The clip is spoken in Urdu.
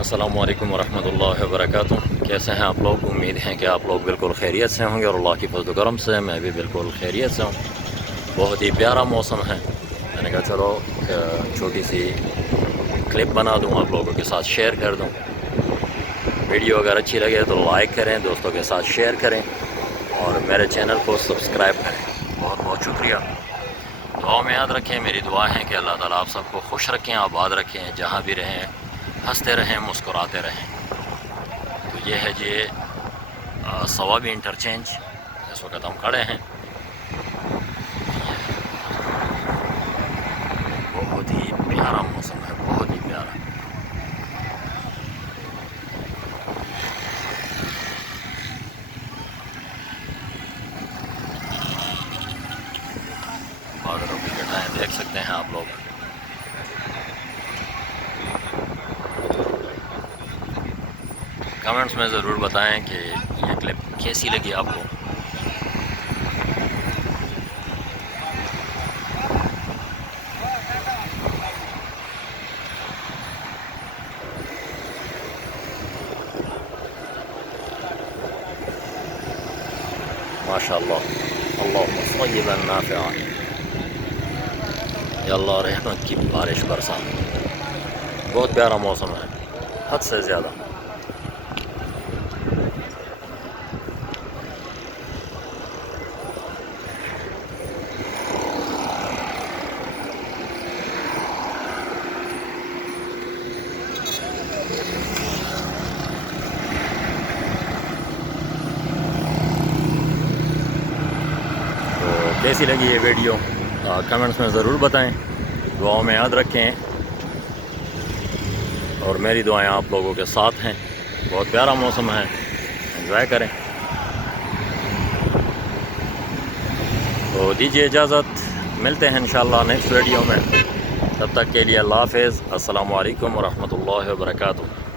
السلام علیکم ورحمۃ اللہ وبرکاتہ۔ کیسے ہیں آپ لوگ؟ امید ہیں کہ آپ لوگ بالکل خیریت سے ہوں گے، اور اللہ کی فضل و کرم سے میں بھی بالکل خیریت سے ہوں۔ بہت ہی پیارا موسم ہے، میں نے کہا چلو ایک چھوٹی سی کلپ بنا دوں، آپ لوگوں کے ساتھ شیئر کر دوں۔ ویڈیو اگر اچھی لگے تو لائک کریں، دوستوں کے ساتھ شیئر کریں، اور میرے چینل کو سبسکرائب کریں۔ بہت بہت شکریہ۔ دعاؤں میں یاد رکھیں، میری دعا ہے کہ اللہ تعالیٰ آپ سب کو خوش رکھیں، آباد رکھیں، جہاں بھی رہیں ہنستے رہیں، مسکراتے رہیں۔ تو یہ ہے جی صوابی انٹرچینج، اس وقت ہم کھڑے ہیں۔ بہت ہی پیارا موسم ہے، بہت ہی پیارا۔ بادلوں کی گھٹائیں دیکھ سکتے ہیں آپ لوگ۔ کمنٹس میں ضرور بتائیں کہ یہ کلپ کیسی لگی آپ کو۔ ماشاء اللہ، اللہم صیبا نافعا، یا اللہ رحمت کی بارش برسا۔ بہت پیارا موسم ہے، حد سے زیادہ۔ تو کیسی لگی یہ ویڈیو کمنٹس میں ضرور بتائیں، دعاؤں میں یاد رکھیں، اور میری دعائیں آپ لوگوں کے ساتھ ہیں۔ بہت پیارا موسم ہے، انجوائے کریں۔ تو دیجیے اجازت، ملتے ہیں انشاءاللہ نیکسٹ ویڈیو میں۔ تب تک کے لیے اللہ حافظ، السلام علیکم ورحمۃ اللہ وبرکاتہ۔